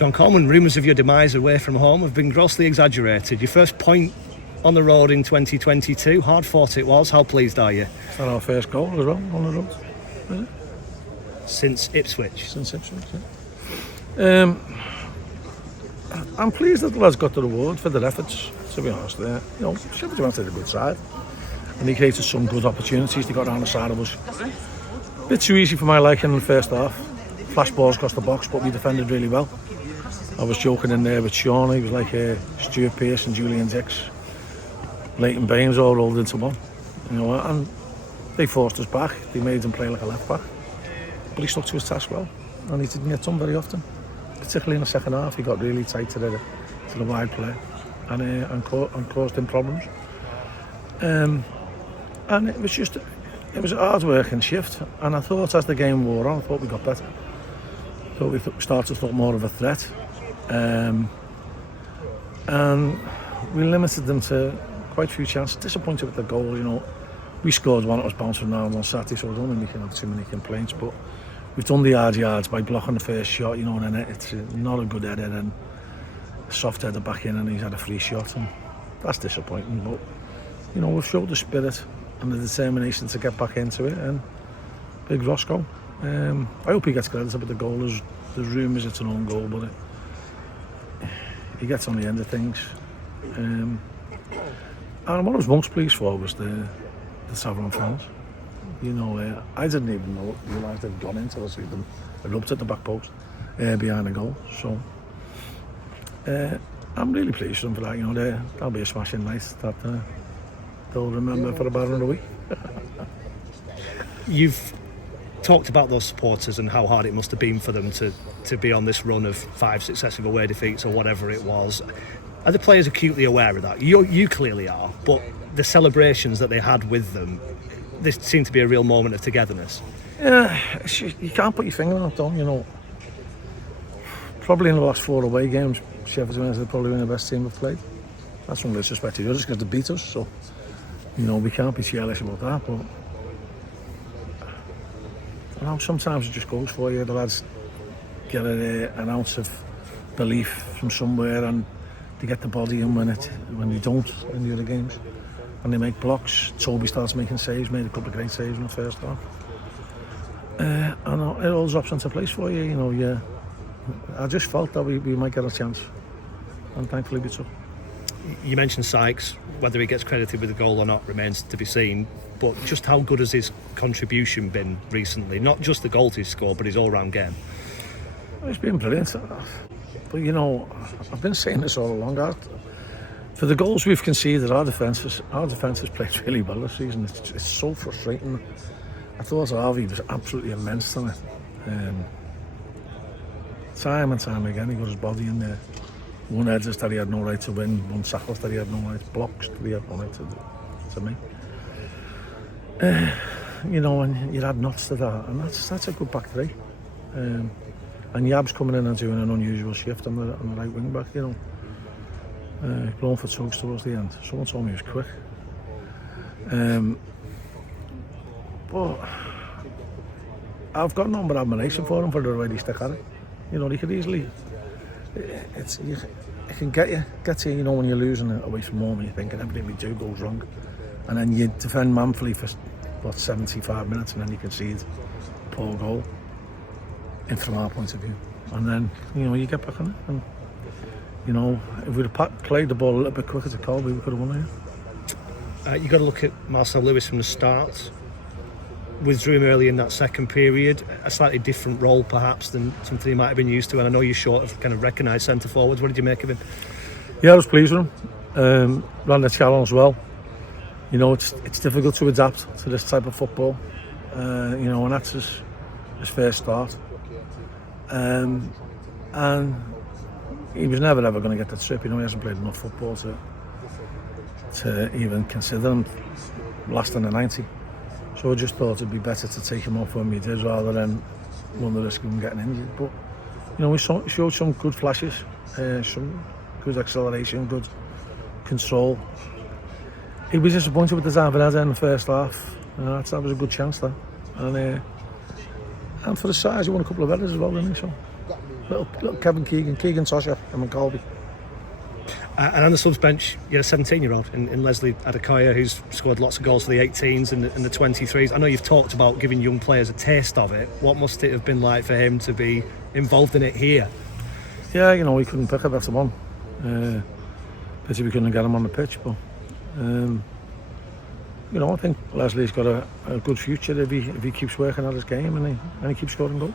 John Coleman, rumours of your demise away from home have been grossly exaggerated. Your first point on the road in 2022, hard fought it was. How pleased are you? It's not our first goal as well on the road, is it? Since Ipswich? Since Ipswich, yeah. I'm pleased that the lads got the reward for their efforts, to be honest. Sheffield Wednesday had a good side, and they created some good opportunities. They got around the side of us. A bit too easy for my liking in the first half. Flash balls across the box, but we defended really well. I was joking in there with Sean. He was like Stuart Pearce and Julian Dix, Leighton Baines all rolled into one. And they forced us back. They made him play like a left back, but he stuck to his task well, and he didn't get done very often. Particularly in the second half, he got really tight to the wide player and caused him problems. And it was a hard working shift. And I thought as the game wore on, I thought we got better. I thought we started to look more of a threat. And we limited them to quite a few chances. Disappointed with the goal, We scored one that was bouncing around on Saturday, so I don't think we can have too many complaints. But we've done the hard yards by blocking the first shot, and then it's not a good header, and a soft header back in, and he's had a free shot, and that's disappointing. But we've showed the spirit and the determination to get back into it, and big Roscoe. I hope he gets credit about the goal. There's rumours it's an own goal, but he gets on the end of things. And what I was most pleased for was the Savron fans. I didn't even realise they'd gone into us. We'd erupted at the back post behind the goal. So I'm really pleased with them for that. That'll be a smashing night that they'll remember for about another week. You've talked about those supporters and how hard it must have been for them to be on this run of 5 successive away defeats or whatever it was. Are the players acutely aware of that? You clearly are, but the celebrations that they had with them, this seemed to be a real moment of togetherness. Yeah, you can't put your finger on it, though. Probably in the last 4 away games, Sheffield Wednesday probably been the best team we've played. That's from disrespect to others because they beat us, so we can't be careless about that. But sometimes it just goes for you. The lads get an ounce of belief from somewhere, and they get the body in when they don't in the other games. And they make blocks. Toby starts making saves, made a couple of great saves in the first half. And it all drops into place for you, I just felt that we might get a chance, and thankfully we took. You mentioned Sykes, whether he gets credited with the goal or not remains to be seen, but just how good has his contribution been recently? Not just the goals he's scored, but his all-round game. It's been brilliant. But I've been saying this all along. For the goals we've conceded, our defence has played really well this season. It's so frustrating. I thought Harvey was absolutely immense tonight. Time and time again, he got his body in there. One headers that he had no right to win, one tackles that he had no right, blocks that he had no right to make. And you add nuts to that, and that's a good back three. And Yab's coming in and doing an unusual shift on the right wing back, blown for tugs towards the end. Someone told me he was quick. But I've got nothing but admiration for him for the way he stuck at it. He could easily. It can get to you, when you're losing it away from home and you're thinking everything we do goes wrong, and then you defend manfully for 75 minutes and then you concede a poor goal. And from our point of view, and then you get back on it, and if we'd have played the ball a little bit quicker to Coley, we could have won it. You got to look at Marcel Lewis from the start. Withdrew him early in that second period, a slightly different role perhaps than something he might have been used to, and I know you're short of kind of recognised centre forwards. What did you make of him? Yeah, I was pleased with him. Ran the challenge well. It's difficult to adapt to this type of football, and that's his first start. And he was never ever going to get the trip. He hasn't played enough football to even consider him last in the 90. So I just thought it'd be better to take him off when we did rather than run the risk of him getting injured. But we showed some good flashes, some good acceleration, good control. He was disappointed with the time in the first half. That was a good chance, that. And for the size, he won a couple of headers as well, didn't he? So little Kevin Keegan Tosher, and Coley. And on the subs bench, you had a 17-year-old in Leslie Adebayo who's scored lots of goals for the 18s and the 23s. I know you've talked about giving young players a taste of it. What must it have been like for him to be involved in it here? Yeah, you know, we couldn't pick a better one. Pity we couldn't get him on the pitch, but you know, I think Leslie's got a good future if he keeps working at his game and he keeps scoring goals.